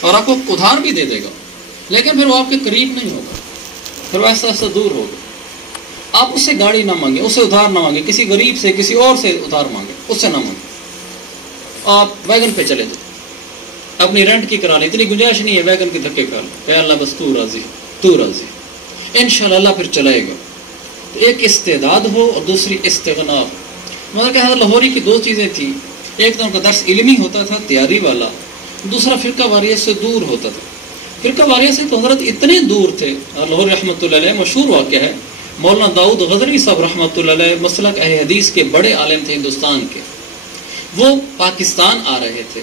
اور آپ کو ادھار بھی دے دے گا، لیکن پھر وہ آپ کے قریب نہیں ہوگا، پھر وہ ایسا ایسا دور ہوگا۔ آپ اس سے گاڑی نہ مانگیں، اس سے ادھار نہ مانگیں، کسی غریب سے کسی اور سے ادھار مانگیں، اس سے نہ مانگیں۔ آپ ویگن پہ چلے تو اپنی رینٹ کی کرا لیں، اتنی گنجائش نہیں ہے ویگن کے دھکے کر لیں، اے اللہ بس تو راضی ہے، تو راضی ہے، انشاءاللہ اللہ پھر چلائے گا۔ تو ایک استعداد ہو اور دوسری استغنا ہو۔ مطلب کہ حضرت لاہوری کی دو چیزیں تھیں، ایک تو ان کا درس علمی ہوتا تھا تیاری والا، دوسرا فرقہ واریت سے دور ہوتا تھا۔ فرقہ واریت سے تو حضرت اتنے دور تھے، لاہور رحمۃ اللہ علیہ مشہور واقعہ ہے، مولانا داؤد غزنوی صاحب رحمۃ اللہ علیہ مسلک اہل حدیث کے بڑے عالم تھے ہندوستان کے، وہ پاکستان آ رہے تھے،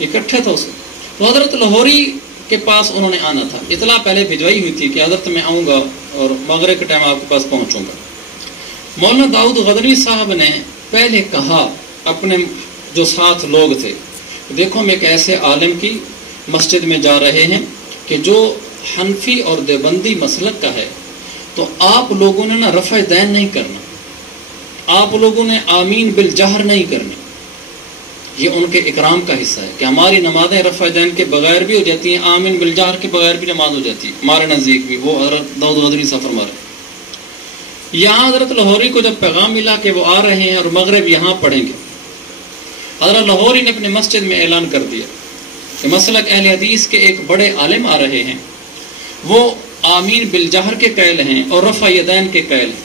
اکٹھے تھا اس میں، تو حضرت لاہوری کے پاس انہوں نے آنا تھا، اطلاع پہلے بھجوائی ہوئی تھی کہ حضرت میں آؤں گا اور مغرب کے ٹائم آپ کے پاس پہنچوں گا۔ مولانا داؤد غزنوی صاحب نے پہلے کہا اپنے جو ساتھ لوگ تھے، دیکھو ہم ایک ایسے عالم کی مسجد میں جا رہے ہیں کہ جو حنفی اور دیوبندی مسلک کا ہے، تو آپ لوگوں نے نا رفع دین نہیں کرنا، آپ لوگوں نے آمین بالجہر نہیں کرنی، یہ ان کے اکرام کا حصہ ہے کہ ہماری نمازیں رفع دین کے بغیر بھی ہو جاتی ہیں، آمین بالجہر کے بغیر بھی نماز ہو جاتی ہے ہمارے نزدیک بھی، وہ حضرت داؤد غزنوی صاحب فرما رہے ہیں۔ یہاں حضرت لاہوری کو جب پیغام ملا کہ وہ آ رہے ہیں اور مغرب یہاں پڑھیں گے، حضرت لاہوری نے اپنے مسجد میں اعلان کر دیا کہ مسلک اہل حدیث کے ایک بڑے عالم آ رہے ہیں، وہ آمین بالجہر کے قائل ہیں اور رفع یدین کے قائل ہیں،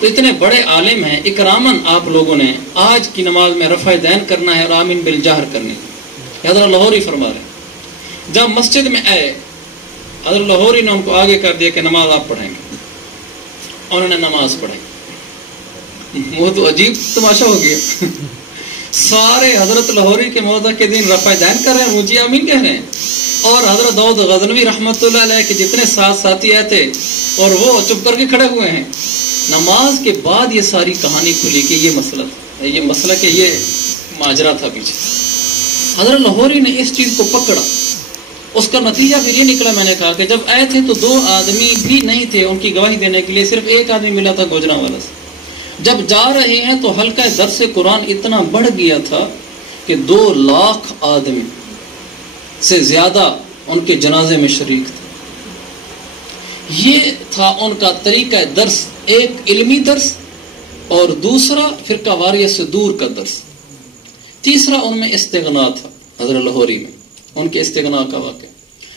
تو اتنے بڑے عالم ہیں، اکراماً آپ لوگوں نے آج کی نماز میں رفع یدین کرنا ہے اور آمین بالجہر کرنی ہے۔ حضرت لاہوری فرما رہے ہیں، جب مسجد میں آئے حضرت لاہوری نے ان کو آگے کر دیا کہ نماز آپ پڑھیں گے، انہوں نے نماز پڑھی، وہ تو عجیب تماشا ہو گیا، سارے حضرت لاہوری کے موضع کے دن رفع دین کر رہے ہیں، مجھے آمین کہہ رہے ہیں، اور حضرت داؤد غزنوی رحمۃ اللہ علیہ کے جتنے ساتھی آئے تھے اور وہ چپ کر کے کھڑے ہوئے ہیں۔ نماز کے بعد یہ ساری کہانی کھلی کہ یہ مسئلہ تھا، یہ مسئلہ کہ یہ ماجرا تھا پیچھے۔ حضرت لاہوری نے اس چیز کو پکڑا، اس کا نتیجہ پھر یہ نکلا، میں نے کہا کہ جب آئے تھے تو 2 آدمی بھی نہیں تھے ان کی گواہی دینے کے لیے، صرف ایک آدمی ملا تھا گوجرانوالہ سے۔ جب جا رہے ہیں تو حلقہ درس قرآن اتنا بڑھ گیا تھا کہ 2 لاکھ آدمی سے زیادہ ان کے جنازے میں شریک تھے۔ یہ تھا ان کا طریقہ درس، ایک علمی درس اور دوسرا فرقہ واریت سے دور کا درس، تیسرا ان میں استغنا تھا حضرت لاہوری میں، ان کے استغنا کا واقعہ۔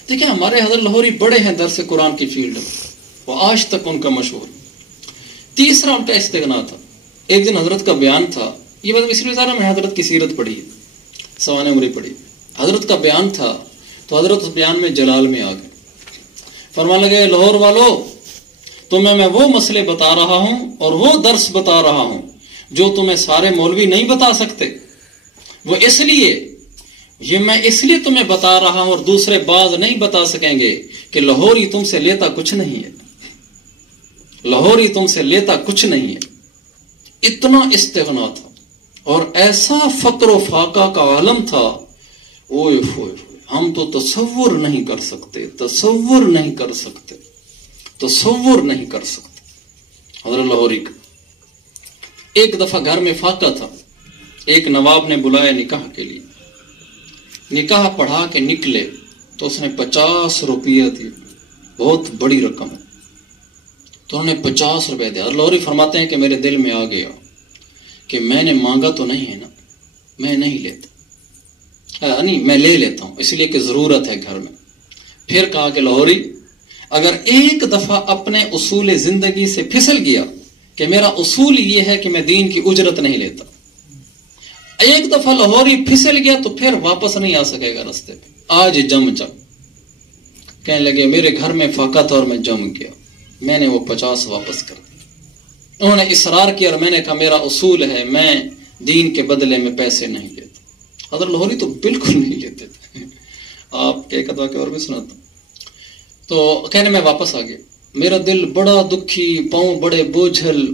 دیکھیں ہمارے حضرت لاہوری بڑے ہیں درس قرآن کی فیلڈ میں، وہ آج تک ان کا مشہور۔ تیسرا ان کا استغنا تھا۔ ایک دن حضرت کا بیان تھا، یہ بات اس لیے بتا رہا میں حضرت کی سیرت پڑھی ہے، سوانح عمری پڑھی، حضرت کا بیان تھا تو حضرت اس بیان میں جلال میں آ گئے، فرمانے لگے لاہور والو تمہیں میں وہ مسئلے بتا رہا ہوں اور وہ درس بتا رہا ہوں جو تمہیں سارے مولوی نہیں بتا سکتے، وہ اس لیے یہ میں اس لیے تمہیں بتا رہا ہوں اور دوسرے بعض نہیں بتا سکیں گے کہ لاہوری تم سے لیتا کچھ نہیں ہے، لاہوری تم سے لیتا کچھ نہیں ہے۔ اتنا استغنا تھا اور ایسا فقر و فاقہ کا عالم تھا، اوئے ہوئے ہم تو تصور نہیں کر سکتے، تصور نہیں کر سکتے، تصور نہیں کر سکتے۔ حضرت لاہوری کا ایک دفعہ گھر میں فاقہ تھا، ایک نواب نے بلایا نکاح کے لیے، نکاح پڑھا کے نکلے تو اس نے 50 روپیہ دیے، بہت بڑی رقم ہے، تو انہوں نے 50 روپے دیا۔ لاہوری فرماتے ہیں کہ میرے دل میں آ گیا کہ میں نے مانگا تو نہیں ہے نا، میں نہیں لیتا، نہیں میں لے لیتا ہوں اس لیے کہ ضرورت ہے گھر میں۔ پھر کہا کہ لاہوری اگر ایک دفعہ اپنے اصول زندگی سے پھسل گیا کہ میرا اصول یہ ہے کہ میں دین کی اجرت نہیں لیتا، ایک دفعہ لاہوری پھسل گیا تو پھر واپس نہیں آ سکے گا رستے پہ، آج جم کہنے لگے میرے گھر میں فاقہ تھا اور میں جم گیا، میں نے وہ 50 واپس کر دیا۔ انہوں نے اصرار کیا اور میں نے کہا میرا اصول ہے میں دین کے بدلے میں پیسے نہیں لیتا۔ حضرت لاہوری تو بالکل نہیں لیتے تھے، آپ کے کدوا کے اور بھی سناتا ہوں۔ تو کہنے میں واپس آ گیا، میرا دل بڑا دکھی، پاؤں بڑے بوجھل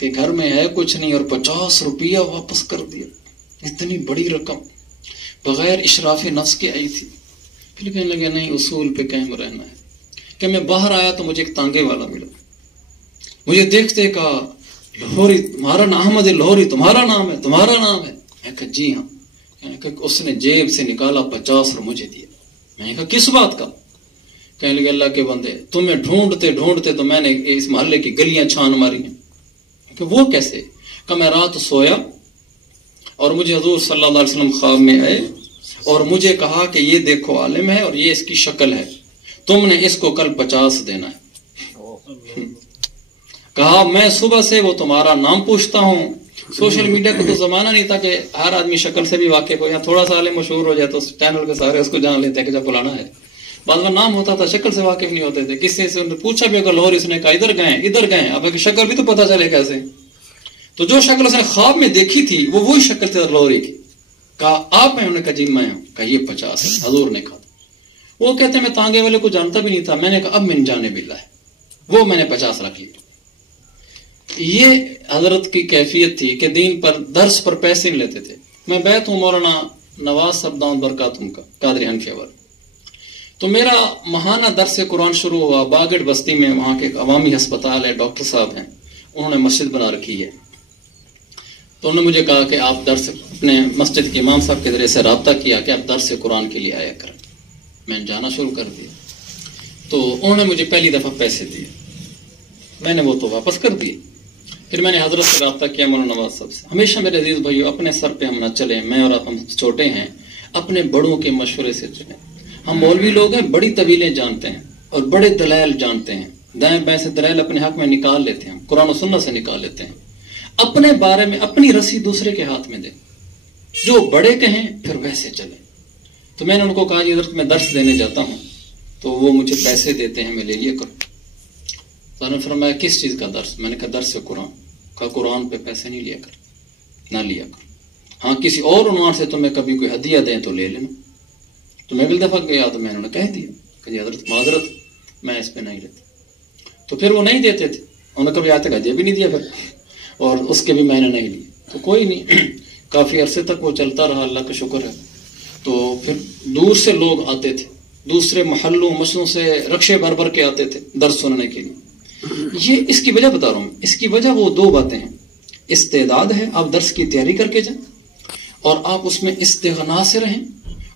کہ گھر میں ہے کچھ نہیں اور 50 روپیہ واپس کر دیا، اتنی بڑی رقم بغیر اشراف نفس کے آئی تھی۔ پھر کہنے لگے نہیں اصول پہ قائم رہنا ہے۔ کہ میں باہر آیا تو مجھے ایک تانگے والا ملا، مجھے دیکھتے کہا لاہوری تمہارا نام احمد لاہوری تمہارا نام ہے، تمہارا نام ہے؟ میں کہا جی ہاں۔ کہ اس نے جیب سے نکالا 50 اور مجھے دیا. میں نے کہا کس بات کا؟ کہنے لگے اللہ کے بندے تمہیں ڈھونڈتے ڈھونڈتے تو میں نے اس محلے کی گلیاں چھان ماری ہیں. کہ وہ کیسے؟ کہ میں رات سویا اور مجھے حضور صلی اللہ علیہ وسلم خواب میں آئے اور مجھے کہا کہ یہ دیکھو عالم ہے اور یہ اس کی شکل ہے, تم نے اس کو کل 50 دینا ہے. کہا میں صبح سے وہ تمہارا نام پوچھتا ہوں. سوشل میڈیا کا تو زمانہ نہیں تھا کہ ہر آدمی شکل سے بھی واقف ہو, یا تھوڑا سا عالم مشہور ہو جائے تو چینل کے سارے اس کو جان لیتے ہیں کہ جب بلانا ہے. بعد میں نام ہوتا تھا, شکل سے واقف نہیں ہوتے تھے. کسی سے پوچھا بھی اگر لاہور, اس نے کہا ادھر گئے. اب شکل بھی تو پتہ چلے کیسے. تو جو شکل اس نے خواب میں دیکھی تھی وہ وہی شکل تھی لاہوری کی. کہا آپ ہیں؟ انہوں نے کہا جی میں ہوں. کہا یہ 50 ہے. حضور نے کہا. وہ کہتے ہیں میں تانگے والے کو جانتا بھی نہیں تھا. میں نے کہا اب من جانے باللہ ہے, وہ میں نے 50 رکھ لی. یہ حضرت کی کیفیت تھی کہ دین پر درس پر پیسے نہیں لیتے تھے. میں بیت ہوں مولانا نواز صاحب دامت برکاتہم کا, قادری حنفی والے. تو میرا ماہانہ درس قرآن شروع ہوا باگڑ بستی میں. وہاں کے ایک عوامی ہسپتال ہے, ڈاکٹر صاحب ہیں, انہوں نے مسجد بنا رکھی ہے. تو انہوں نے مجھے کہا کہ آپ درس اپنے مسجد کے امام صاحب کے ذریعے سے رابطہ کیا کہ آپ درس قرآن کے لیے آیا کریں. میں نے جانا شروع کر دیا. تو انہوں نے مجھے پہلی دفعہ پیسے دیے, میں نے وہ تو واپس کر دیے. پھر میں نے حضرت سے رابطہ کیا مولانا نواز صاحب سے. ہمیشہ میرے عزیز بھائیو اپنے سر پہ ہم نہ چلیں, میں اور آپ ہم چھوٹے ہیں, اپنے بڑوں کے مشورے سے چلیں. ہم مولوی لوگ ہیں, بڑی طویلیں جانتے ہیں اور بڑے دلائل جانتے ہیں, دائیں بائیں سے دلائل اپنے حق میں نکال لیتے ہیں, قرآن و سنت سے نکال لیتے ہیں. اپنے بارے میں اپنی رسی دوسرے کے ہاتھ میں دیں, جو بڑے کہیں پھر ویسے چلیں. تو میں نے ان کو کہا حضرت میں درس دینے جاتا ہوں تو وہ مجھے پیسے دیتے ہیں, میں لے لیا کروں. تو انہوں نے فرمایا کس چیز کا درس؟ میں نے کہا درس قرآن. کہا قرآن پہ پیسے نہیں لیا کر, نہ لیا کر. ہاں کسی اور عنوان سے تمہیں کبھی کوئی ہدیہ دیں تو لے لینا. تو میں اگلی دفعہ گیا تو میں نے کہہ دیا کہ جی حضرت معذرت میں اس پہ نہیں لیتا. تو پھر وہ نہیں دیتے تھے, انہوں نے کبھی آتے ہدیہ بھی نہیں دیا پھر, اور اس کے بھی میں نے نہیں لیے. تو کوئی نہیں, کافی عرصے تک وہ چلتا رہا, اللہ کا شکر ہے. تو پھر دور سے لوگ آتے تھے, دوسرے محلوں مسجدوں سے رکشے بھر بھر کے آتے تھے درس سننے کے لیے. یہ اس کی وجہ بتا رہا ہوں. اس کی وجہ وہ 2 باتیں ہیں. استعداد ہے, آپ درس کی تیاری کر کے جائیں, اور آپ اس میں استغنا سے رہیں,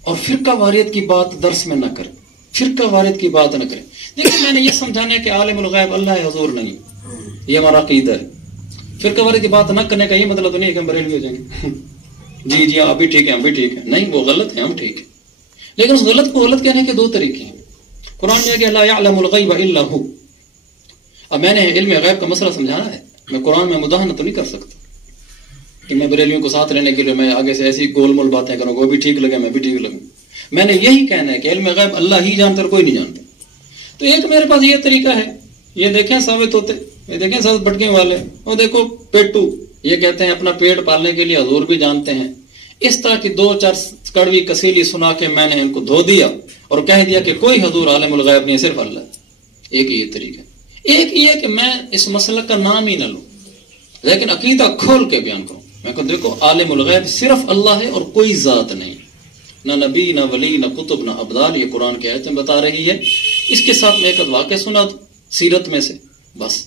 اور فرقہ واریت کی بات درس میں نہ کریں, فرقہ واریت کی بات نہ کریں. دیکھیں میں نے یہ سمجھانا ہے کہ عالم الغیب اللہ ہے, حضور نہیں, یہ ہمارا عقیدہ ہے. فرقہ واریت کی بات نہ کرنے کا یہ مطلب تو نہیں ہے کہ ہم بریلوی ہو جائیں گے. جی آپ بھی ٹھیک ہیں, ہم بھی ٹھیک ہیں. نہیں, وہ غلط ہے, ہم ٹھیک ہیں. لیکن اس غلط کو غلط کہنے کے 2 طریقے ہیں. قرآن میں کہ لا یعلم الغیب الا ہو. اب میں نے علم غیب کا مسئلہ سمجھانا ہے, میں قرآن میں مداحنت تو نہیں کر سکتا کہ میں بریلیوں کو ساتھ رہنے کے لیے میں آگے سے ایسی گول مول باتیں کروں, وہ بھی ٹھیک لگے میں بھی ٹھیک لگوں. میں نے یہی کہنا ہے کہ علم غیب اللہ ہی جانتا اور کوئی نہیں جانتا. تو ایک میرے پاس یہ طریقہ ہے, یہ دیکھیں ثابت ہوتے, یہ دیکھیں سب بٹکے والے, وہ دیکھو پیٹو, یہ کہتے ہیں اپنا پیٹ پالنے کے لیے, حضور بھی جانتے ہیں. اس طرح کی 2-4 کڑوی کسیلی سنا کے میں نے ان کو دھو دیا اور کہہ دیا کہ کوئی حضور عالم الغیب نہیں, صرف اللہ. ایک یہ طریقہ. ایک یہ کہ میں اس مسلک کا نام ہی نہ لوں, لیکن عقیدہ کھول کے بیان کروں. میں کہوں دیکھو عالم الغیب صرف اللہ ہے اور کوئی ذات نہیں, نہ نبی, نہ ولی, نہ قطب, نہ ابدال. یہ قرآن کی آیتیں بتا رہی ہے. اس کے ساتھ میں ایک واقعہ سنا سیرت میں سے, بس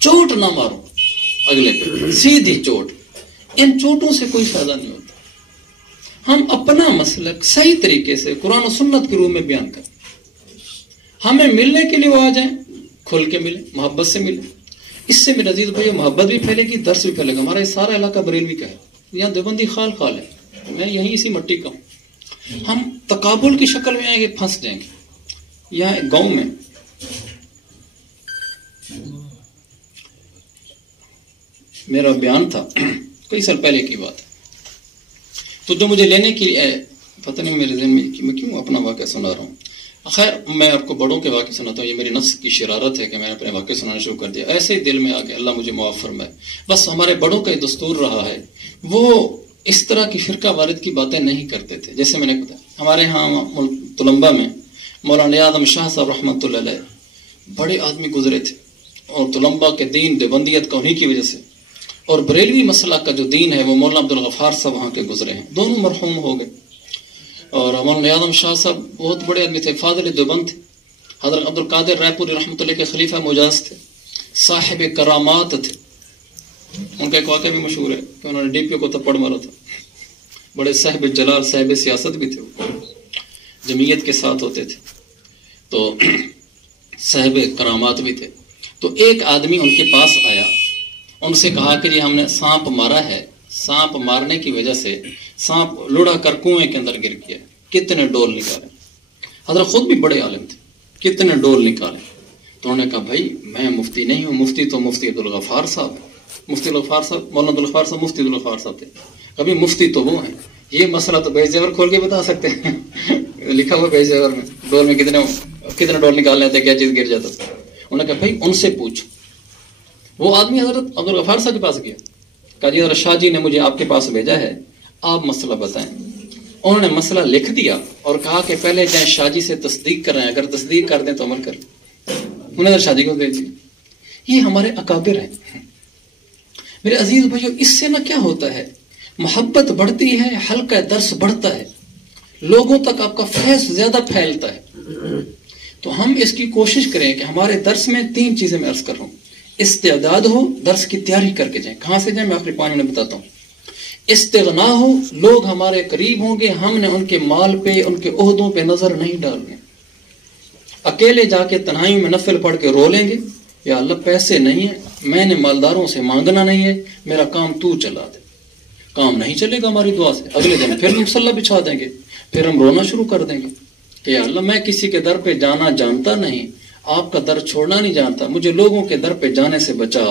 چوٹ نہ مارو اگلے پہ, سیدھی چوٹ. ان چوٹوں سے کوئی فائدہ نہیں ہوتا. ہم اپنا مسلک صحیح طریقے سے قرآن و سنت کے روح میں بیان کریں. ہمیں ملنے کے لیے وہ آ جائیں, کھل کے ملیں, محبت سے ملیں. اس سے میرے عزیز بھائی محبت بھی پھیلے گی, درس بھی پھیلے گا. ہمارا یہ سارا علاقہ بریلوی کا ہے, یہاں دیوبندی خال خال ہے, میں یہیں اسی مٹی کا ہوں. ہم تقابل کی شکل میں آئیں گے, پھنس جائیں گے. یہاں ایک گاؤں میں میرا بیان تھا, کئی سال پہلے کی بات ہے. تو جو مجھے لینے کے لیے پتہ نہیں میرے ذہن میں کہ میں کیوں اپنا واقعہ سنا رہا ہوں. خیر میں آپ کو بڑوں کے واقعے سناتا ہوں. یہ میری نفس کی شرارت ہے کہ میں نے اپنے واقعے سنانا شروع کر دیا. ایسے ہی دل میں آ کے اللہ مجھے معاف فرمائے. بس ہمارے بڑوں کا یہ دستور رہا ہے, وہ اس طرح کی فرقہ وارد کی باتیں نہیں کرتے تھے. جیسے میں نے بتایا ہمارے ہاں تلمبہ میں مولانا اعظم شاہ صاحب رحمۃ اللہ علیہ بڑے آدمی گزرے تھے, اور تلمبہ کے دین دیوبندیت کا انہی کی وجہ سے, اور بریلوی مسئلہ کا جو دین ہے وہ مولانا عبد الغفار صاحب وہاں کے گزرے ہیں. دونوں مرحوم ہو گئے. اور مولانا اعظم شاہ صاحب بہت بڑے آدمی تھے, فاضل دیوبند تھے. حضرت عبد القادر رائے پوری رحمۃ اللہ کے خلیفہ مجاز تھے, صاحب کرامات تھے. ان کا ایک واقعہ بھی مشہور ہے کہ انہوں نے ڈی پی او کو تھپڑ مارا تھا. بڑے صاحب جلال صاحب سیاست بھی تھے، جمعیت کے ساتھ ہوتے تھے، تو صاحب کرامات بھی تھے. تو ایک آدمی ان کے پاس آیا، ان سے کہا کہ جی ہم نے سانپ مارا ہے، سانپ مارنے کی وجہ سے سانپ لڑا کر کنویں کے اندر گر گیا، کتنے ڈول نکالے. حضرت خود بھی بڑے عالم تھے، کتنے ڈول نکالے. تو انہوں نے کہا بھائی میں مفتی نہیں ہوں، مفتی تو مفتی عبدالغفار صاحب ہیں. مفتی عبدالغفار صاحب، مولانا عبدالغفار صاحب مفتی عبدالغفار صاحب تھے. کبھی مفتی تو وہ ہیں، یہ مسئلہ تو بیچ زیور کھول کے بتا سکتے ہیں. لکھا ہوا بیچ زیور میں ڈول میں کتنے ڈول نکالنے تھے، کیا چیز گر جاتا تھا. انہوں نے کہا بھائی ان سے پوچھو. وہ آدمی حضرت عبدالغفار صاحب کے پاس گیا، کہا جی حضرت شاہ جی نے مجھے آپ کے پاس بھیجا ہے، آپ مسئلہ بتائیں. انہوں نے مسئلہ لکھ دیا اور کہا کہ پہلے جائیں شاہ جی سے تصدیق کریں، اگر تصدیق کر دیں تو عمل کر. انہوں نے شاہ جی کو بھیج دیا. یہ ہمارے اکابر ہیں. میرے عزیز بھائیو، اس سے نہ کیا ہوتا ہے، محبت بڑھتی ہے، حلقہ درس بڑھتا ہے، لوگوں تک آپ کا فیض زیادہ پھیلتا ہے. تو ہم اس کی کوشش کریں کہ ہمارے درس میں 3 چیزیں میں عرض کر رہا ہوں. استعداد ہو، درس کی تیاری کر کے جائیں. کہاں سے جائیں میں آخری 5 منٹ بتاتا ہوں. استغنا ہو، لوگ ہمارے قریب ہوں گے، ہم نے ان کے مال پہ، ان کے عہدوں پہ نظر نہیں ڈالنے. اکیلے جا کے تنہائی میں نفل پڑھ کے رو لیں گے، یا اللہ پیسے نہیں ہیں، میں نے مالداروں سے مانگنا نہیں ہے، میرا کام تو چلا دے. کام نہیں چلے گا ہماری دعا سے. اگلے دن پھر مصلی بچھا دیں گے، پھر ہم رونا شروع کر دیں گے کہ یا اللہ میں کسی کے در پہ جانا جانتا نہیں، آپ کا در چھوڑنا نہیں جانتا، مجھے لوگوں کے در پہ جانے سے بچا.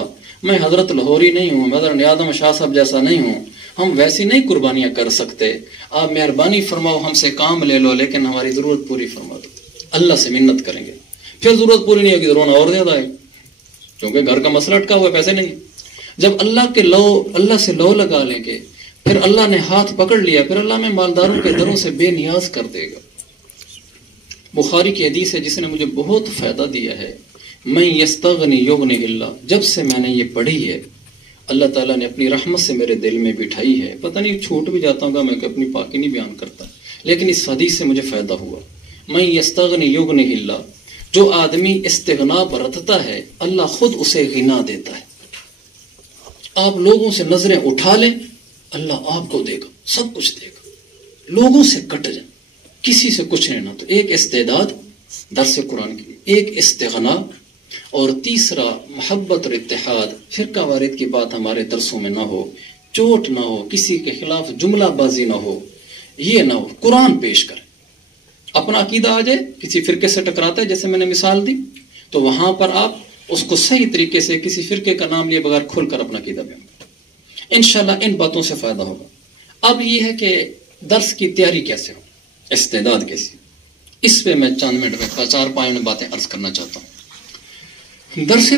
میں حضرت لاہوری نہیں ہوں، میں حضرت آدم شاہ صاحب جیسا نہیں ہوں، ہم ویسی نہیں قربانیاں کر سکتے. آپ مہربانی فرماؤ، ہم سے کام لے لو لیکن ہماری ضرورت پوری فرما دو. اللہ سے منت کریں گے. پھر ضرورت پوری نہیں ہوگی تو رونا اور زیادہ ہے، کیونکہ گھر کا مسئلہ اٹکا ہوا ہے، پیسے نہیں. جب اللہ سے لو لگا لیں گے، پھر اللہ نے ہاتھ پکڑ لیا، پھر اللہ میں مالداروں کے دروں سے بے نیاز کر دے گا. بخاری کی حدیث ہے جس نے مجھے بہت فائدہ دیا ہے، میں یستغنی یغنی اللہ. جب سے میں نے یہ پڑھی ہے، اللہ تعالیٰ نے اپنی رحمت سے میرے دل میں بٹھائی ہے. پتہ نہیں چھوٹ بھی جاتا ہوں گا میں کہ اپنی پاکی نہیں بیان کرتا، لیکن اس حدیث سے مجھے فائدہ ہوا. میں یستغنی یغنی اللہ، جو آدمی استغنا برتتا ہے اللہ خود اسے غنا دیتا ہے. آپ لوگوں سے نظریں اٹھا لیں، اللہ آپ کو دے گا، سب کچھ دے گا. لوگوں سے کٹ جائیں، کسی سے کچھ نہیں. نہ تو ایک استعداد درس قرآن کی، ایک استغنا، اور تیسرا محبت اور اتحاد. فرقہ وارد کی بات ہمارے درسوں میں نہ ہو، چوٹ نہ ہو، کسی کے خلاف جملہ بازی نہ ہو، یہ نہ ہو. قرآن پیش کریں، اپنا عقیدہ آ جائے، کسی فرقے سے ٹکراتا ہے جیسے میں نے مثال دی، تو وہاں پر آپ اس کو صحیح طریقے سے کسی فرقے کا نام لیے بغیر کھل کر اپنا عقیدہ بیان کریں. انشاءاللہ ان باتوں سے فائدہ ہوگا. اب یہ ہے کہ درس کی تیاری کیسے ہو، استعداد کیسی، اس پہ میں چند منٹ میں 4-5 باتیں عرض کرنا چاہتا ہوں. درس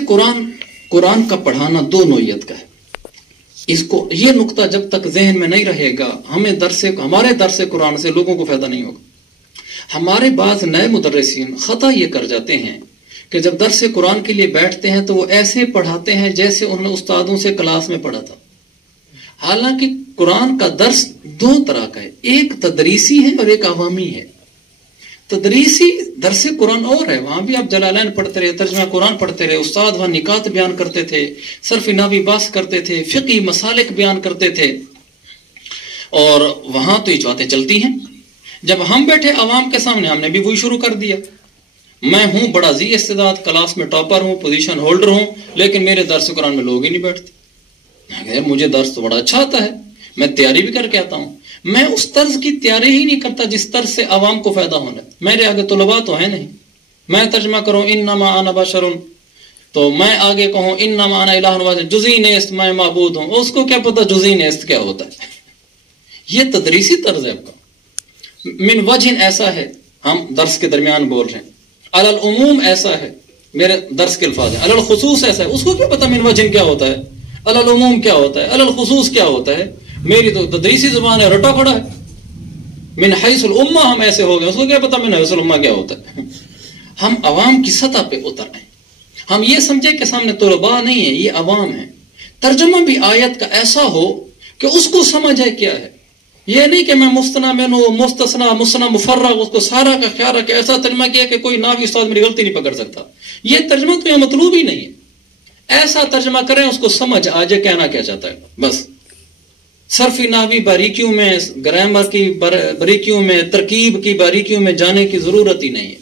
قرآن کا پڑھانا 2 نوعیت کا ہے. اس کو یہ نقطہ جب تک ذہن میں نہیں رہے گا، ہمارے درس قرآن سے لوگوں کو فائدہ نہیں ہوگا. ہمارے بعض نئے مدرسین خطا یہ کر جاتے ہیں کہ جب درس قرآن کے لیے بیٹھتے ہیں تو وہ ایسے پڑھاتے ہیں جیسے انہوں نے استادوں سے کلاس میں پڑھا تھا. حالانکہ قرآن کا درس 2 طرح کا ہے، ایک تدریسی ہے اور ایک عوامی ہے. تدریسی درس قرآن اور ہے، وہاں بھی آپ جلالین پڑھتے رہے، ترجمہ قرآن پڑھتے رہے، استاد وہاں نکات بیان کرتے تھے، صرف نحوی بحث کرتے تھے، فقہی مسالک بیان کرتے تھے، اور وہاں تو یہ باتیں چلتی ہیں. جب ہم بیٹھے عوام کے سامنے، ہم نے بھی وہی شروع کر دیا. میں ہوں بڑا ذی استعداد، کلاس میں ٹاپر ہوں، پوزیشن ہولڈر ہوں، لیکن میرے درس قرآن میں لوگ ہی نہیں بیٹھتے. مجھے درس تو بڑا اچھا آتا ہے، میں تیاری بھی کر کے آتا ہوں. میں اس طرز کی تیاری ہی نہیں کرتا جس طرز سے عوام کو فائدہ ہونا ہے. میرے آگے طلباء تو ہے نہیں. میں ترجمہ کروں انما انا بشر، تو میں آگے کہوں انما انا الہ واحد، جزئی نیست میں معبود ہوں، اس کو کیا پتا جزئی نیست کیا ہوتا ہے. یہ تدریسی طرز ہے آپ کا. من وجہ ایسا ہے، ہم درس کے درمیان بول رہے ہیں. علی العموم ایسا ہے، میرے درس کے الفاظ ہیں. علی الخصوص ایسا ہے، اس کو کیا پتا من وجہ کیا ہوتا ہے، علی العموم کیا ہوتا ہے، علی الخصوص کیا ہوتا ہے. میری تو تدریسی زبان ہے، رٹا پڑا ہے. من حیث الامہ ہم ایسے ہو گئے، اس کو کیا پتا من حیث الامہ کیا ہوتا ہے. ہم عوام کی سطح پہ اتر آئے. ہم یہ سمجھے کہ سامنے طلباء نہیں ہے، یہ عوام ہے. ترجمہ بھی آیت کا ایسا ہو کہ اس کو سمجھ ہے کیا ہے. یہ نہیں کہ میں مستنا میں مستثنا مسنا مفرغ اس کو سارا کا خیال رکھے، ایسا ترجمہ کیا کہ کوئی ناوی استاد میری غلطی نہیں پکڑ سکتا. یہ ترجمہ تو یہ مطلوب ہی نہیں ہے. ایسا ترجمہ کریں اس کو سمجھ آ جائے کہنا کیا چاہتا ہے بس. صرفی نحوی باریکیوں میں، گرامر کی باریکیوں میں، ترکیب کی باریکیوں میں جانے کی ضرورت ہی نہیں ہے.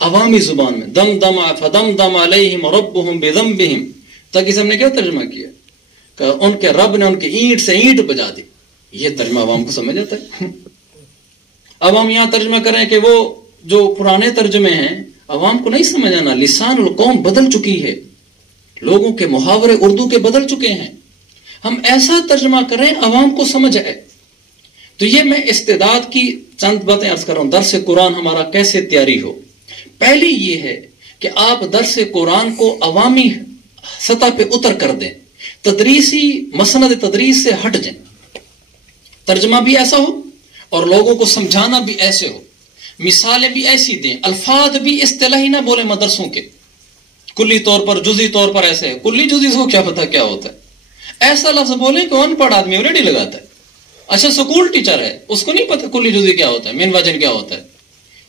عوامی زبان میں فدمدم علیہم ربہم بذنبہم، تاکہ ہم نے کیا ترجمہ کیا کہ ان کے رب نے ان کی اینٹ سے اینٹ بجا دی. یہ ترجمہ عوام کو سمجھ آتا ہے. اب ہم یہاں ترجمہ کریں کہ وہ جو پرانے ترجمے ہیں عوام کو نہیں سمجھ آنا. لسان القوم بدل چکی ہے، لوگوں کے محاورے اردو کے بدل چکے ہیں. ہم ایسا ترجمہ کریں عوام کو سمجھ آئے. تو یہ میں استعداد کی چند باتیں عرض کر رہا ہوں. درس قرآن ہمارا کیسے تیاری ہو؟ پہلی یہ ہے کہ آپ درس قرآن کو عوامی سطح پہ اتر کر دیں، تدریسی مسند تدریس سے ہٹ جائیں. ترجمہ بھی ایسا ہو اور لوگوں کو سمجھانا بھی ایسے ہو، مثالیں بھی ایسی دیں، الفاظ بھی اصطلاحی نہ بولیں مدرسوں کے، کلی طور پر جزئی طور پر. ایسے کلی جزئی کو کیا پتہ کیا ہوتا ہے. ایسا لفظ بولیں کہ ان پڑھ آدمی ریڈی لگاتا ہے. اچھا سکول ٹیچر ہے، اس کو نہیں پتہ کلی جزئی کیا ہوتا ہے، مین وجن کیا ہوتا ہے.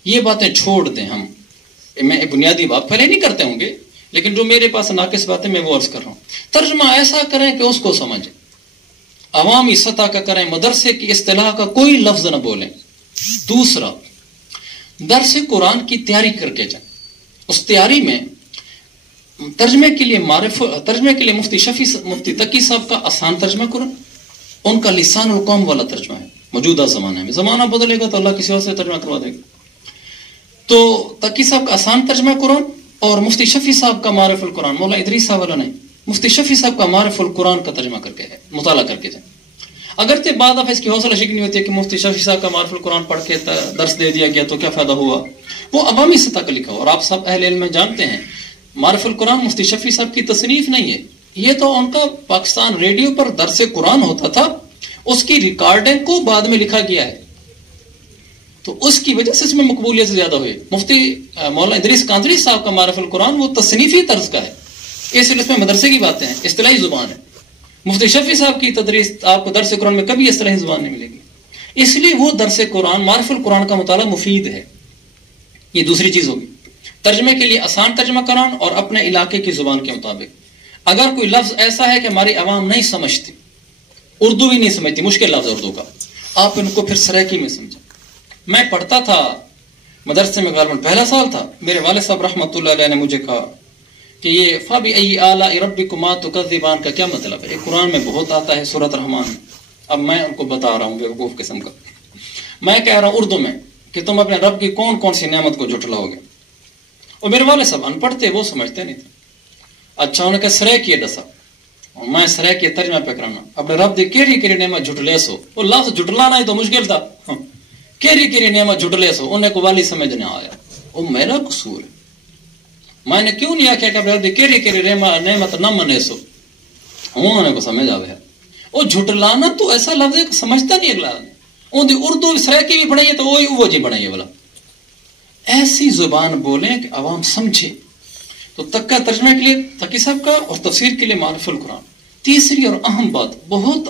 یہ باتیں چھوڑ دیں. ہم میں بنیادی بات پہلے نہیں کرتے ہوں گے، لیکن جو میرے پاس ناقص باتیں میں وہ عرض کر رہا ہوں. ترجمہ ایسا کریں کہ اس کو سمجھیں، عوامی سطح کا کریں، مدرسے کی اصطلاح کا کوئی لفظ نہ بولیں. دوسرا، درس قرآن کی تیاری کر کے جائیں. اس تیاری میں ترجمے کے لیے مفتی تقی صاحب کا آسان ترجمہ قرآن، ان کا لسان القوم والا ترجمہ ہے. موجودہ زمانے میں زمانہ بدلے گا تو اللہ کسی اور سے ترجمہ کروا دے گا. تو تقی صاحب کا آسان ترجمہ قرآن اور مفتی شفیع صاحب کا معرف القرآن، مولا ادریس صاحب والا نہیں، مفتی شفیع صاحب کا معرف القرآن کا ترجمہ کر کے ہے، مطالعہ کر کے جائیں. اگرچہ بعد اب اس کی حوصلہ شکنی ہوتی ہے کہ مفتی شفیع صاحب کا معرف القرآن پڑھ کے درس دے دیا گیا تو کیا فائدہ ہوا. وہ عوامی سطح کا لکھا ہوا، اور آپ سب اہل علم میں جانتے ہیں معرف القرآن مفتی شفیع صاحب کی تصنیف نہیں ہے. یہ تو ان کا پاکستان ریڈیو پر درس قرآن ہوتا تھا، اس کی ریکارڈنگ کو بعد میں لکھا گیا ہے، تو اس کی وجہ سے اس میں مقبولیت زیادہ ہوئی. مفتی مولانا ادریس قادری صاحب کا معرف القرآن وہ تصنیفی طرز کا ہے، اس لیے اس میں مدرسے کی باتیں ہیں، اصطلاحی زبان ہے. مفتی شفیع صاحب کی تدریس آپ کو درس قرآن میں کبھی اصطلاحی زبان نہیں ملے گی. اس لیے وہ درس قرآن معرف القرآن کا مطالعہ مفید ہے. یہ دوسری چیز ہوگی. ترجمے کے لیے آسان ترجمہ قرآن اور اپنے علاقے کی زبان کے مطابق. اگر کوئی لفظ ایسا ہے کہ ہماری عوام نہیں سمجھتی، اردو بھی نہیں سمجھتی، مشکل لفظ اردو کا، آپ ان کو پھر سریکی میں سمجھیں. میں پڑھتا تھا مدرسے میں، غالباً پہلا سال تھا، میرے والد صاحب رحمۃ اللہ علیہ نے مجھے کہا کہ یہ فَبِأَيِّ آلَاءِ رَبِّكُمَا تُكَذِّبَانِ کا کیا مطلب ہے. قرآن میں بہت آتا ہے سورۃ رحمان میں. اب میں ان کو بتا رہا ہوں بیوقوف قسم کا. میں کہہ رہا ہوں اردو میں کہ تم اپنے رب کی کون کون سی نعمت کو جھٹلاؤ گے. اور میرے والد صاحب ان پڑھ تھے، وہ سمجھتے نہیں تھے. اچھا انہوں نے کہا سرے کیے دسا، اور میں سرے کے ترجمہ پہ کرانا اپنے رب دی کیری نعمت جھٹلے سو. وہ لفظ جھٹلانا ہی تو مشکل تھا. کیری نعمت جھٹلے سو، انہیں کو والی سمجھ نہ آیا. وہ میرا قصور ہے. میں نے کیوں نہیں آخیا کہ اپنے رب دی کیری نعمت نہ منے سو، انہوں کو سمجھ آئے. وہ جھٹلانا تو ایسا لفظ ہے کہ سمجھتا نہیں اگلا آدمی. ان دی اردو سرے کی بھی پڑھائیے تو وہ جی بنائیے والا. ایسی زبان بولیں کہ عوام سمجھے. تو تک ترجمے کے لیے تقی صاحب کا اور تفسیر کے لیے معرف القرآن. تیسری اور اہم بات، بہت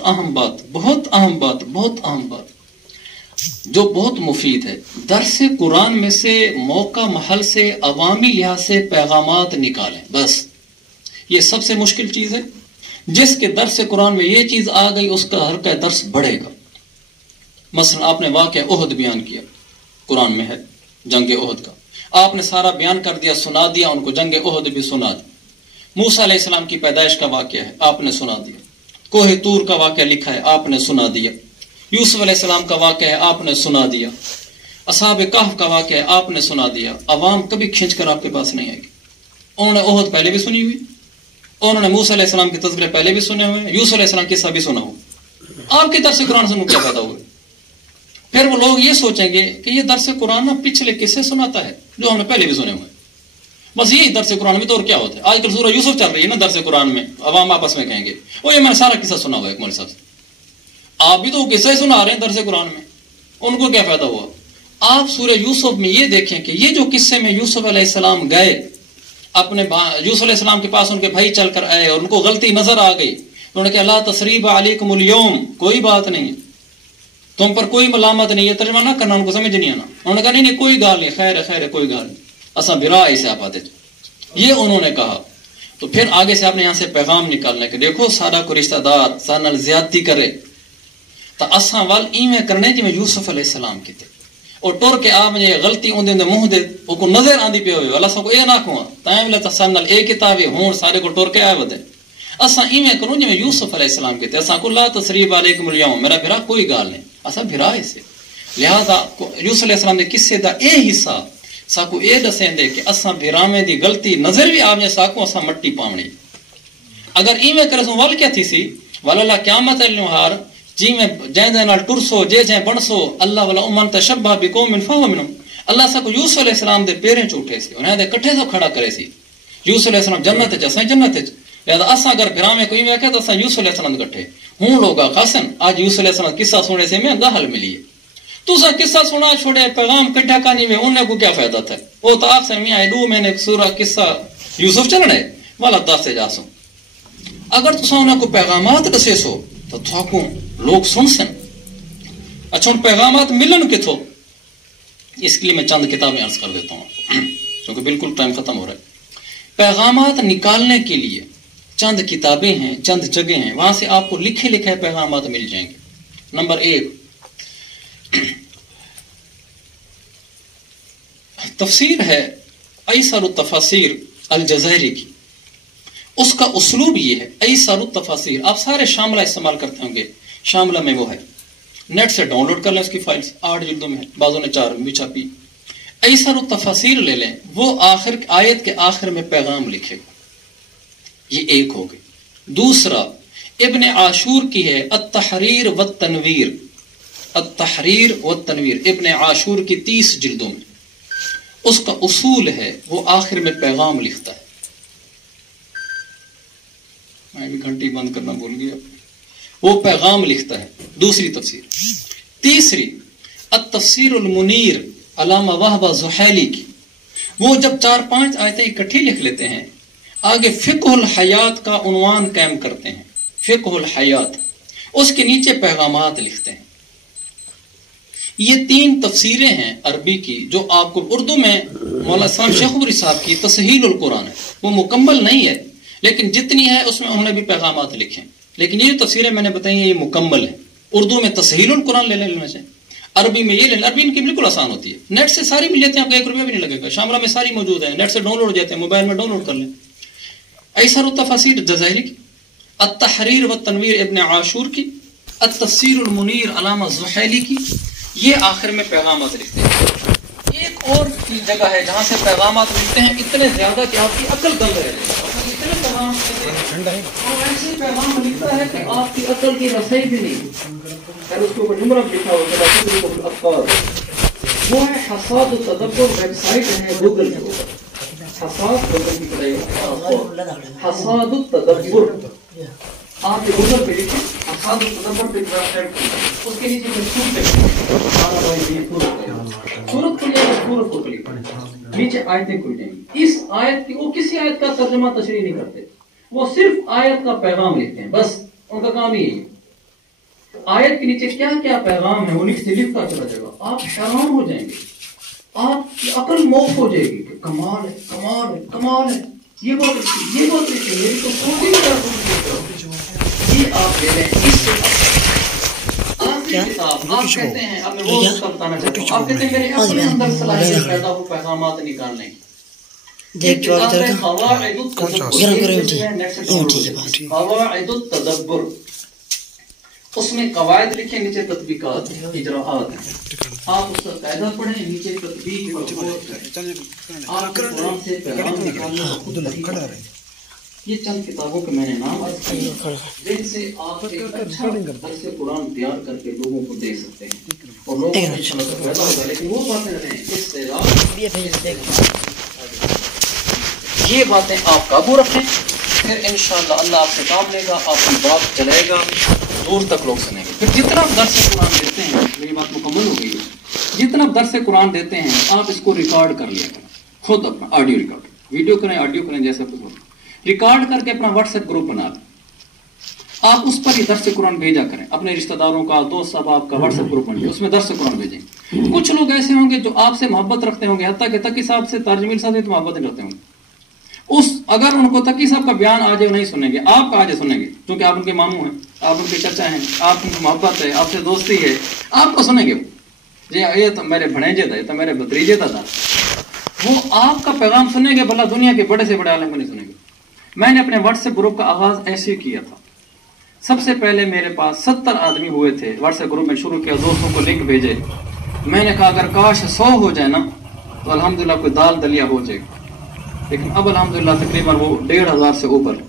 اہم بات جو بہت مفید ہے، درس قرآن میں سے موقع محل سے عوامی لحاظ سے پیغامات نکالیں. بس یہ سب سے مشکل چیز ہے. جس کے درس قرآن میں یہ چیز آ گئی اس کا حلقہ درس بڑھے گا. مثلا آپ نے واقعہ احد بیان کیا، قرآن میں ہے جنگ احد کا، آپ نے سارا بیان کر دیا، سنا دیا ان کو. جنگ احد بھی سنا دی. موسیٰ علیہ السلام کی پیدائش کا واقعہ ہے، آپ نے سنا دیا. کوہ طور کا واقعہ لکھا ہے، آپ نے سنا دیا. یوسف علیہ السلام کا واقعہ ہے، آپ نے سنا دیا. اصحاب کہف کا واقعہ ہے، آپ نے سنا دیا. عوام کبھی کھینچ کر آپ کے پاس نہیں آئے گی. انہوں نے احد پہلے بھی سنی ہوئی، انہوں نے موسیٰ علیہ السلام کے تذکرے پہلے بھی سنے ہوئے، یوسف علیہ السلام کے قصہ بھی سنا ہو. آپ کے درس قرآن سے کیا فائدہ ہوئے؟ پھر وہ لوگ یہ سوچیں گے کہ یہ درس قرآن پچھلے قصے سناتا ہے جو ہم نے پہلے بھی سنے ہوئے. بس یہی درس قرآن میں تو اور کیا ہوتا ہے. آج کل سورہ یوسف چل رہی ہے نا درس قرآن میں، عوام آپس میں کہیں گے وہ یہ میں نے سارا قصہ سنا ہوا ہے مولوی صاحب سے. آپ بھی تو وہ قصہ ہی سنا رہے ہیں درس قرآن میں، ان کو کیا فائدہ ہوا؟ آپ سورہ یوسف میں یہ دیکھیں کہ یہ جو قصے میں یوسف علیہ السلام گئے اپنے یوسف علیہ السلام کے پاس، ان کے بھائی چل کر آئے اور ان کو غلطی نظر آ گئی. انہوں نے کہا لا تثریب علیکم اليوم، کوئی بات نہیں ہے، تم پر کوئی ملامت نہیں. یہ ترجمہ نہ کرنا، ان کو سمجھ نہیں آنا. انہوں نے کہا نہیں کوئی گال نہیں، خیر ہے کوئی گال نہیں، اصا برا ایسے آپ آتے. یہ انہوں نے کہا. تو پھر آگے سے آپ نے یہاں سے پیغام نکالنا کہ دیکھو سارا کوئی رشتہ دار سارا نال زیادتی کرے تو اساں وال ایویں کرنے جی میں یوسف علیہ السلام کیتے اور ٹر کے آپ یہ غلطی اندے دے منہ دے او کو نظر آندی پی ہوئے والا سا کو اے نہ کھواں تائیں ولا تسان نال اے کتاب ہون سارے کو ٹر کے آئے ودے اساں ایویں کروں جی میں یوسف علیہ السلام کیتے اساں کو لا تسریب علیکم اليوم میرا بھرا کوئی گال نہیں اساں بھرا ہے سے لہذا یوسف علیہ السلام نے قصے دا اے حصہ ساکو اے دسیں دے کہ اساں بھرامے دی غلطی نظر بھی آپ نے ساکو اساں مٹی پاونی اگر ایویں کرے سو ول کیا تھی سی والا قیامت النہار جی میں جائیں نال ٹرسو جے جائیں بنسو اللہ والا امن تشبہ بقوم فهو منهم اللہ سا کو یوسف علیہ السلام دے پیریں چوٹے سی انہاں دے کٹھے سو کھڑا کرے سی یوسف علیہ السلام جنت وچ اساں جنت وچ لہذا اساں اگر گراں کوئی میں کہتا اساں یوسف علیہ السلام دے کٹھے ہوں لوگا خاصن آج یوسف علیہ السلام قصہ سننے سے میں گاہل ملی ہے تو سا قصہ سنا چھوڑے پیغام کٹھا کانی میں انہیں کو کیا فائدہ تھا وہ تو آپ سے میاں 2 مہینے سورہ قصہ یوسف چلنے والا دس سے جاسو اگر تو انہاں کو پیغامات دسے سو تو تھاکو لوگ سن سن اچھا ان پیغامات ملن کتھو اس کے لیے میں چند کتابیں عرض کر دیتا ہوں کیونکہ بالکل ٹائم ختم ہو رہا ہے پیغامات نکالنے کے لیے چند کتابیں ہیں چند جگہ ہیں وہاں سے آپ کو لکھے لکھے پیغامات مل جائیں گے نمبر 1 تفسیر ہے ایسر التفاسیر الجزائری کی اس کا اسلوب یہ ہے ایسر التفاسیر آپ سارے شاملہ استعمال کرتے ہوں گے شاملہ میں وہ ہے نیٹ سے ڈاؤن لوڈ کر لیں اس کی فائلز 8 جلدوں میں بعضوں نے 4 بھی چھپی ایسر التفاسیر لے لیں وہ آخر آیت کے آخر میں پیغام لکھے گا یہ ایک ہو گئی دوسرا ابن عاشور کی ہے التحریر والتنویر التحریر والتنویر ابن عاشور کی 30 جلدوں میں اس کا اصول ہے وہ آخر میں پیغام لکھتا ہے میں بھی گھنٹی بند کرنا بھول گیا وہ پیغام لکھتا ہے دوسری تفسیر تیسری التفسیر المنیر علامہ وہبہ زحیلی کی وہ جب 4-5 آیتیں اکٹھی لکھ لیتے ہیں آگے فقہ الحیات کا عنوان قائم کرتے ہیں فقہ الحیات اس کے نیچے پیغامات لکھتے ہیں یہ 3 تفسیریں ہیں عربی کی جو آپ کو اردو میں مولانا اسلام شیخ ابری صاحب کی تسہیل القرآن ہے وہ مکمل نہیں ہے لیکن جتنی ہے اس میں انہوں نے بھی پیغامات لکھے لیکن یہ جو تفسیریں میں نے بتائی ہیں یہ مکمل ہے اردو میں تسہیل القرآن لے لینا چاہیے عربی میں یہ لینا عربی ان کی بالکل آسان ہوتی ہے نیٹ سے ساری مل جاتے ہیں آپ کو 1 روپیہ بھی نہیں لگے گا شاملہ میں ساری موجود ہیں نیٹ سے ڈاؤن لوڈ ہو جاتے ہیں موبائل میں ڈاؤن لوڈ کر لیں ایسر التفاسیر الجزائری کی التحریر والتنویر ابن عاشور کی التفسیر المنیر علامہ زحیلی کی یہ آخر میں پیغامات لکھتے ہیں ایک اور کی جگہ ہے جہاں سے پیغامات لکھتے ہیں اتنے زیادہ کہ آپ کی عقل دنگ رہ جائے اور ایسے پیغام لکھتا ہے کہ آپ کی عقل کی رسائی بھی نہیں اگر اس کے اوپر نمبر لکھا ہو وہ ہے حصاد التدبر ویب سائٹ ہے گوگل کے اوپر حصاد التدبر آپ کے گوگل پہ لکھیں حصاد التدبر پہ ویب سائٹ اس کے نیچے سورت کو لیا سورت کو کلک نیچے آیتیں کھل جائیں گی اس آیت کی وہ کسی آیت کا ترجمہ تشریح نہیں کرتے وہ صرف آیت کا پیغام لکھتے ہیں بس ان کا کام ہی ہے آیت کے نیچے کیا کیا پیغام ہے وہ لکھتا چلا جائے گا آپ حیران ہو جائیں گے آپ کی عقل موف ہو جائے گی کہ کمال ہے کمال ہے کمال ہے یہ بات لکھی میری تو سوچ ہی نہیں یہ آپ لے لیں اس سے آپ کہتے ہیں اب میں وہ بتانا چاہتا ہوں آپ کہتے ہیں میرے اپنے اندر صلاحیت پیدا ہو پیغامات نکالنے کی قواعد التدبر اس میں قواعد لکھیں نیچے تطبیقات اجراءات آپ اس کا قاعدہ پڑھیں نیچے تطبیق آپ قرآن سے پیغام نکالنا یہ چند کتابوں کے میں نے نام عرض کیے جن سے آپ ایک اچھا درس قرآن تیار کر کے لوگوں کو دے سکتے ہیں اور لوگوں کو انشاءاللہ پیدا ہوگا لیکن وہ باتیں رہیں اس سے یہ باتیں آپ قابو رکھیں پھر انشاءاللہ اللہ آپ سے کام لے گا آپ کی بات چلے گا دور تک لوگ سنیں گے پھر جتنا درس قرآن دیتے ہیں میری بات مکمل ہو گئی ہے جتنا درس قرآن دیتے ہیں آپ اس کو ریکارڈ کر لیا کریں خود اپنا آڈیو ریکارڈ ویڈیو کریں آڈیو کریں جیسا کچھ ہو ریکارڈ کر کے اپنا واٹس ایپ گروپ بنا لیں آپ اس پر ہی درس قرآن بھیجا کریں اپنے رشتہ داروں کا دوست صاحب کا واٹس ایپ گروپ بنائیں اس میں درس قرآن بھیجیں کچھ لوگ ایسے ہوں گے جو آپ سے محبت رکھتے ہوں گے حتیٰ کہ تقی صاحب سے تارجمیل صاحب سے تو محبت نہیں رکھتے ہوں گے اگر ان کو تقی صاحب کا بیان آ جائے نہیں سنیں گے، آپ کا آج سنیں گے، کیونکہ آپ ان کے ماموں ہیں، آپ ان کے چچا ہیں، آپ ان کی محبت ہے، آپ سے دوستی ہے، آپ کو سنیں گے جی یہ تو میرے بھنیجے تھا، یہ تو میرے بھتریجے تھا، وہ آپ کا پیغام سنیں گے، بھلا دنیا کے بڑے سے بڑے عالم کو نہیں سنیں گے۔ میں نے اپنے واٹس ایپ گروپ کا آغاز ایسے ہی کیا تھا، سب سے پہلے میرے پاس 70 آدمی ہوئے تھے، واٹس ایپ گروپ میں شروع کیا، دوستوں کو لنک بھیجے، میں نے کہا اگر کاش 100 ہو جائے نا تو الحمدللہ کوئی دال دلیا ہو جائے گا، لیکن اب الحمدللہ تقریباً وہ 1500 سے اوپر ہے،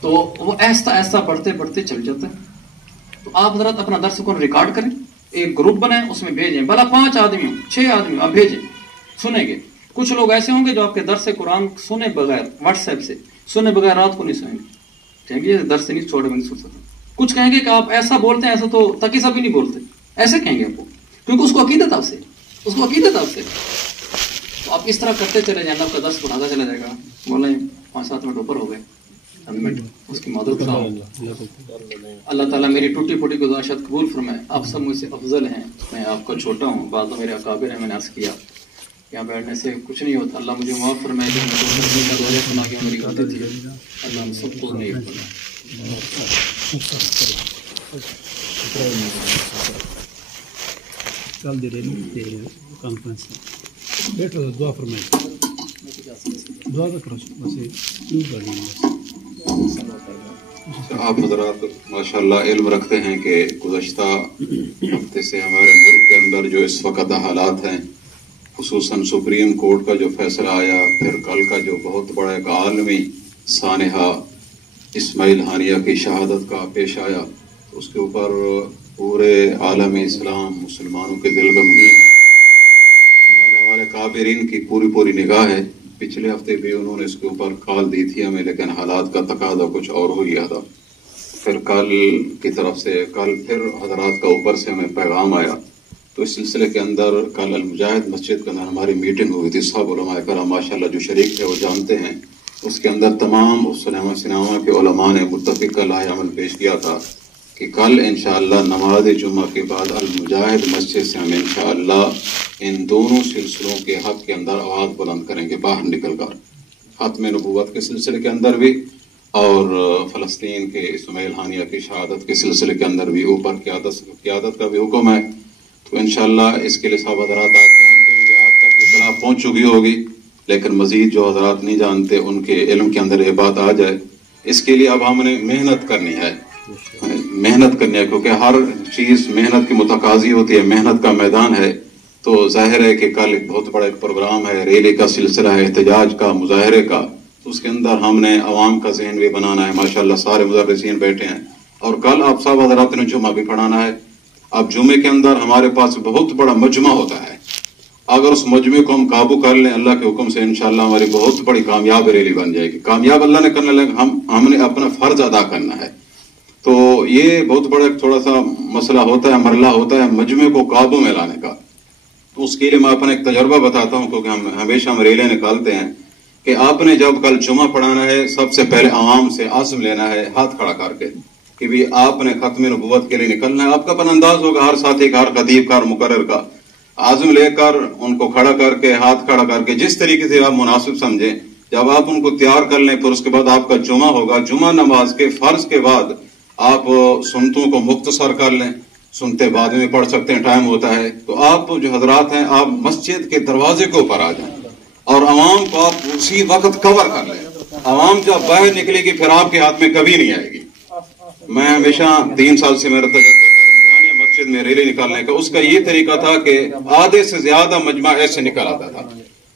تو وہ ایسا ایسا بڑھتے بڑھتے چل جاتا ہے۔ تو آپ حضرات اپنا درس کو ریکارڈ کریں، ایک گروپ بنائیں، اس میں بھیجیں، بھلا 5 آدمی ہوں 6 آدمی آپ بھیجیں، سنیں گے۔ کچھ لوگ ایسے ہوں گے جو آپ کے درس قرآن سنے بغیر، واٹس ایپ سے سنے بغیر رات کو نہیں سنیں گے، کہیں گے یہ درس نہیں چھوڑے میں نہیں سن سکتا۔ کچھ کہیں گے کہ آپ ایسا بولتے ہیں، ایسا تو تقی صاحب ہی نہیں بولتے، ایسے کہیں گے آپ کو، کیونکہ اس کو عقیدت آپ سے، اس کو عقیدت آپ سے۔ تو آپ اس طرح کرتے چلے جائیں، آپ کا درس بڑھاتا چلا جائے گا۔ بولیں 5-7 منٹ اوپر ہو گئے، منٹ اس کی معذرت خواہ۔ اللہ تعالیٰ میری ٹوٹی پھوٹی گزارشات قبول فرمائے۔ آپ سب مجھ سے افضل ہیں، میں آپ کا چھوٹا ہوں، بعض میرے اکابر ہیں، میں نے عرض کیا یہاں بیٹھنے سے کچھ نہیں ہوتا۔ اللہ مجھے معاف فرمائے کہ میں دوسرے کا سنا کے میری غلطی تھی، اللہ ہم سب کو نہیں فرمائے۔ کل دے رہے کانفرنس بیٹھو دعا فرمائے، دعا کرو بس یوں کر لیں۔ آپ حضرات ماشاءاللہ علم رکھتے ہیں کہ گزشتہ ہفتے سے ہمارے ملک کے اندر جو اس وقت حالات ہیں، خصوصاً سپریم کورٹ کا جو فیصلہ آیا، پھر کل کا جو بہت بڑا ایک عالمی سانحہ اسماعیل ہانیہ کی شہادت کا پیش آیا، اس کے اوپر پورے عالم اسلام مسلمانوں کے دل غمگین ہیں۔ ہمارے کابرین کی پوری نگاہ ہے، پچھلے ہفتے بھی انہوں نے اس کے اوپر کال دی تھی ہمیں، لیکن حالات کا تقاضا کچھ اور ہو گیا تھا۔ پھر کل کی طرف سے پھر حضرات کا اوپر سے ہمیں پیغام آیا، تو اس سلسلے کے اندر کل المجاہد مسجد کے اندر ہماری میٹنگ ہوئی تھی۔ سب علماء کرام ماشاءاللہ جو شریک تھے وہ جانتے ہیں، اس کے اندر تمام سناما کے علماء نے متفق کا لاہ عمل پیش کیا تھا کہ کل انشاءاللہ نماز جمعہ کے بعد المجاہد مسجد سے ہم انشاءاللہ ان دونوں سلسلوں کے حق کے اندر آواز بلند کریں گے، باہر نکل کر ختم نبوت کے سلسلے کے اندر بھی اور فلسطین کے اسماعیل ہانیہ کی شہادت کے سلسلے کے اندر بھی اوپر قیادت کا بھی حکم ہے۔ تو انشاءاللہ اس کے لیے سب حضرات آپ جانتے ہوں کہ آپ تک اطلاع پہنچ چکی ہوگی، لیکن مزید جو حضرات نہیں جانتے ان کے علم کے اندر یہ بات آ جائے، اس کے لیے اب ہم نے محنت کرنی ہے، کیونکہ ہر چیز محنت کی متقاضی ہوتی ہے، محنت کا میدان ہے۔ تو ظاہر ہے کہ کل ایک بہت بڑا ایک پروگرام ہے، ریلی کا سلسلہ ہے، احتجاج کا، مظاہرے کا، اس کے اندر ہم نے عوام کا ذہن بھی بنانا ہے۔ ماشاءاللہ سارے مدرسین بیٹھے ہیں، اور کل آپ سب حضرات نے جمعہ بھی پڑھانا ہے۔ اب جمعے کے اندر ہمارے پاس بہت بڑا مجمع ہوتا ہے، اگر اس مجمع کو ہم قابو کر لیں اللہ کے حکم سے انشاءاللہ ہماری بہت بڑی کامیاب ریلی بن جائے گی۔ کامیاب اللہ نے کرنا لگا، ہم نے اپنا فرض ادا کرنا ہے۔ تو یہ بہت بڑا تھوڑا سا مسئلہ ہوتا ہے، مرحلہ ہوتا ہے مجمع کو قابو میں لانے کا۔ تو اس کے لیے میں اپنا ایک تجربہ بتاتا ہوں، کیونکہ ہم ریلیں نکالتے ہیں کہ آپ نے جب کل جمعہ پڑھانا ہے، سب سے پہلے عوام سے عزم لینا ہے ہاتھ کھڑا کر کے کہ بھی آپ نے ختم نبوت کے لیے نکلنا ہے۔ آپ کا اپنا انداز ہوگا، ہر ساتھی کا، ہر خطیب کا، ہر مقرر کا عزم لے کر ان کو کھڑا کر کے، ہاتھ کھڑا کر کے، جس طریقے سے آپ مناسب سمجھیں، جب آپ ان کو تیار کر لیں، پھر اس کے بعد آپ کا جمعہ ہوگا۔ جمعہ نماز کے فرض کے بعد آپ سنتوں کو مختصر کر لیں، سنتے بعد میں پڑھ سکتے ہیں، ٹائم ہوتا ہے۔ تو آپ جو حضرات ہیں، آپ مسجد کے دروازے کے اوپر آ جائیں اور عوام کو آپ اسی وقت کور کر لیں۔ عوام جب باہر نکلے گی پھر آپ کے ہاتھ میں کبھی نہیں آئے گی۔ میں ہمیشہ 3 سال سے میرا تجربہ تھا رمضانیہ مسجد میں ریلی نکالنے کا، اس کا یہ طریقہ تھا کہ آدھے سے زیادہ مجمع ایسے نکل آتا تھا۔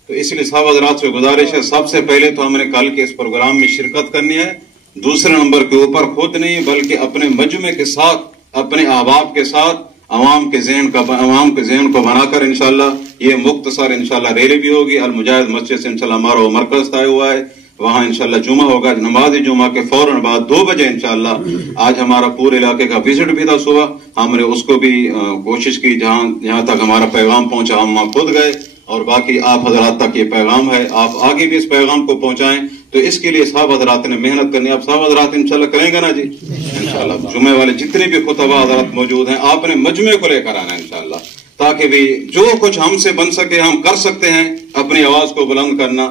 تو اس لیے صاحب حضرات سے گزارش ہے، سب سے پہلے تو ہم نے کل کے اس پروگرام میں شرکت کرنی ہے، دوسرے نمبر کے اوپر خود نہیں بلکہ اپنے مجمع کے ساتھ، اپنے احباب کے ساتھ عوام کے ذہن کو بنا کر انشاءاللہ یہ مختصر انشاءاللہ ریلی بھی ہوگی۔ المجاہد مسجد سے انشاءاللہ ہمارا وہ مرکز طے ہوا ہے، وہاں انشاءاللہ جمعہ ہوگا۔ نماز جمعہ کے فوراً بعد 2 بجے انشاءاللہ، آج ہمارا پورے علاقے کا وزٹ بھی تھا صبح، ہم نے اس کو بھی کوشش کی، جہاں تک ہمارا پیغام پہنچا ہم وہاں خود گئے، اور باقی آپ حضرات تک یہ پیغام ہے، آپ آگے بھی اس پیغام کو پہنچائیں۔ تو اس کے لیے صاحب حضرات نے محنت کرنی ہے۔ آپ صاحب حضرات انشاءاللہ کریں گے نا جی؟ انشاءاللہ جمعے والے جتنے بھی خطبہ حضرات موجود ہیں، آپ نے مجمع کو لے کر آنا ہے انشاءاللہ، تاکہ بھی جو کچھ ہم سے بن سکے ہم کر سکتے ہیں، اپنی آواز کو بلند کرنا،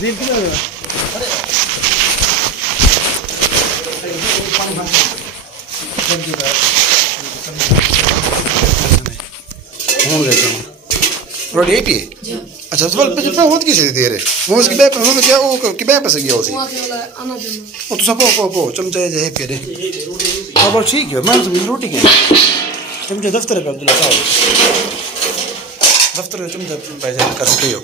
دین کتنا ہے ہوں گے روٹی ہے پی اچھا سوال پہ جتنا ہوت کسی دے رہے وہ اس کی بیپ میں کیا وہ کی بیپ سے گیا اسی وہ تو سب کو چمچہ ہے پی دے اب ٹھیک ہے میں روٹی کے چمچہ دفتر پہ عبداللہ صاحب دفتر میں چمچہ پہ کر سکتے ہو